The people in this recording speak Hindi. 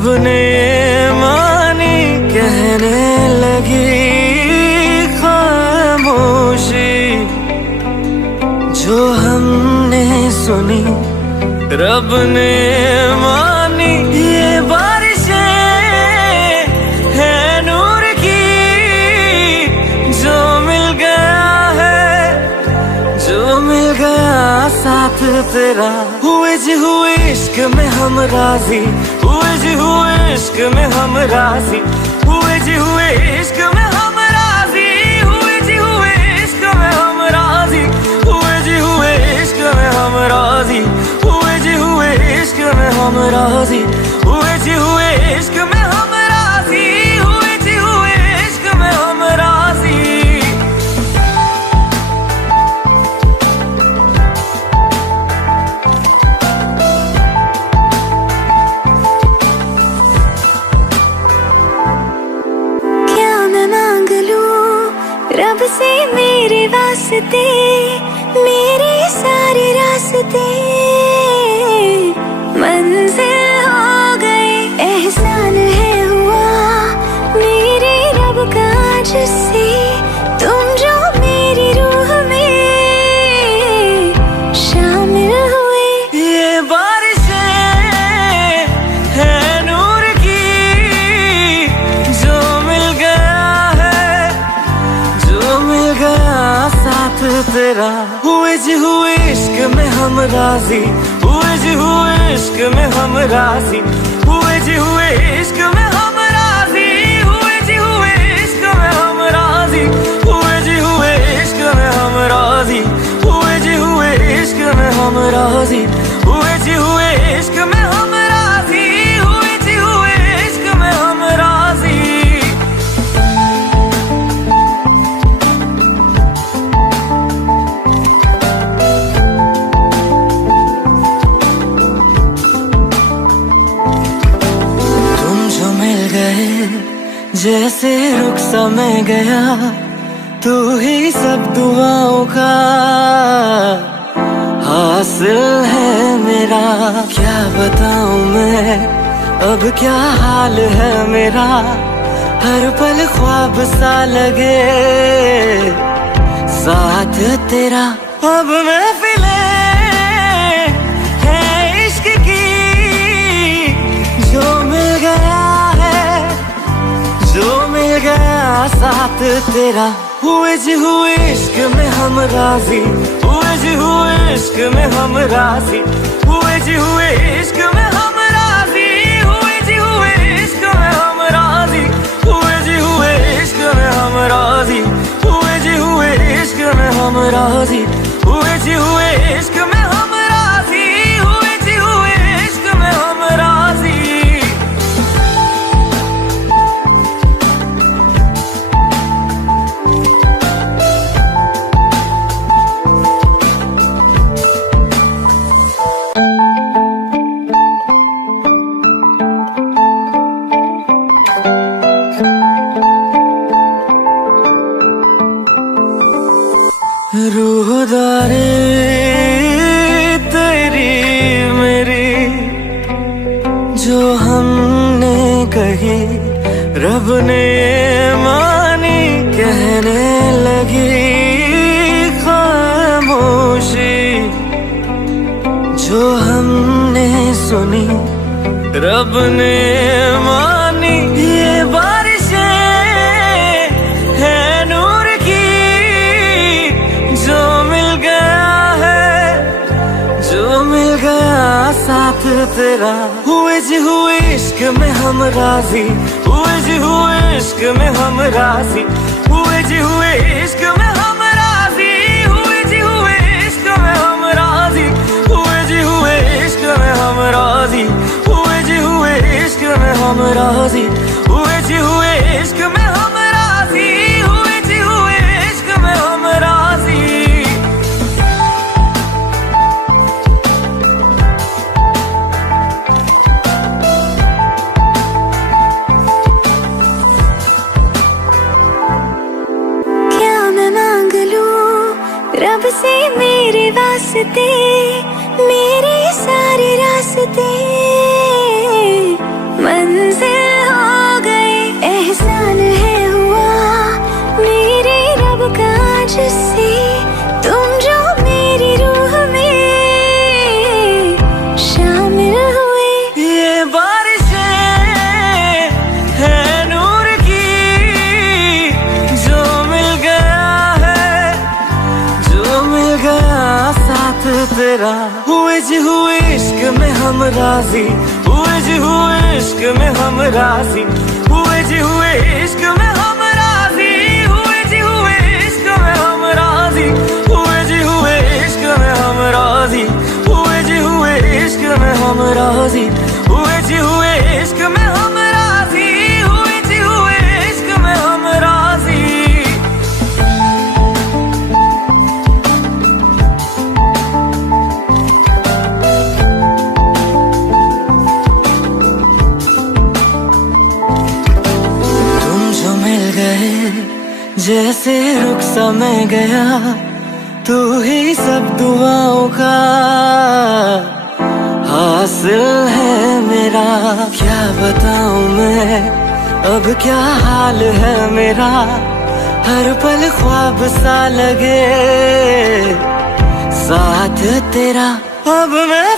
रब ने मानी कहने लगी खामोशी, जो हमने सुनी रब ने मानी। ये बारिशें है नूर की, जो मिल गया है, जो मिल गया साथ तेरा। हुए जी हुए इश्क में हम राजी, हुए जी हुए इश्क में हम राजी, हुए जी हुए इश्क में हम राजी, हुए जी हुए इश्क में हम राजी, हुए जी हुए इश्क में हम राजी, हुए जी हुए इश्क में हम राजी, हुए जी हुए इश्क में हम राजी, हुए जी हुए इश्क में हम राजी। रब से मेरे वास्ते, मेरे सारे रास्ते मंजिल हो गए। एहसान है हुआ मेरे रब का जिससे, तुम जो मेरी रूह में शामिल हुए। ये बारिशें है नूर की, जो मिल गया है, जो मिल गया साथ तेरा। हुए जी हुए इश्क में हम राजी, हुए जी हुए इश्क में हम राजी, हुए जी हुए इश्क में हम राजी, हुए जी हुए इश्क में हम राजी, हुए जी हुए इश्क में हम राजी, हुए जी हुए इश्क में हम राजी, हुए जी हुए इश्क में हम राजी, हुए जी हुए इश्क में हम राजी। जैसे रुख सा मैं गया, तू ही सब दुआओं का हासिल है मेरा। क्या बताऊं मैं अब क्या हाल है मेरा, हर पल ख्वाब सा लगे साथ तेरा। अब महफिलें है इश्क की, जो मिल गया है, जो मिल गया साथ तेरा। हुए जी हुए इश्क में हम राजी, हुए जी हुए इश्क में हम राजी, हुए जी हुए इश्क में हम राजी, हुए जी हुए इश्क में हम राजी, हुए जी हुए इश्क में हम राजी, हुए जी हुए इश्क में हम राजी, हुए जी हुए इश्क में हम राजी, हुए जी हुए इश्क में हम राजी। रूहदारी तेरी मेरी, जो हमने कही रब ने मानी कहने लगी खामोशी, जो हमने सुनी रब ने मानी। ये बारिशें है नूर की, जो मिल गया है, जो मिल गया साथ तेरा। हुए जी हुए इश्क में हम राजी, हुए जी हुए इश्क में हम राजी, हुए जी हुए इश्क में हम राजी, हुए जी हुए इश्क में हम राजी, हुए जी हुए इश्क में हम राजी, हुए जी हुए इश्क में हम राजी, हुए जी हुए इश्क में हम राजी, हुए जी हुए इश्क में हम राजी। रब से मेरे वास्ते, मेरे सारे रास्ते तेरा। हुए जी हुए इश्क में हम राजी, हुए जी हुए इश्क में हम राजी, हुए जी हुए इश्क में हम राजी, हुए जी हुए इश्क में हम राजी, हुए जी हुए इश्क में हम राजी, हुए जी हुए इश्क में हम राजी, हुए जी हुए इश्क में हम राजी, हुए जी हुए इश्क में हम राजी। जैसे रुख सा मैं गया, तू ही सब दुआओं का हासिल है मेरा। क्या बताऊं मैं अब क्या हाल है मेरा, हर पल ख्वाब सा लगे साथ तेरा। अब मैं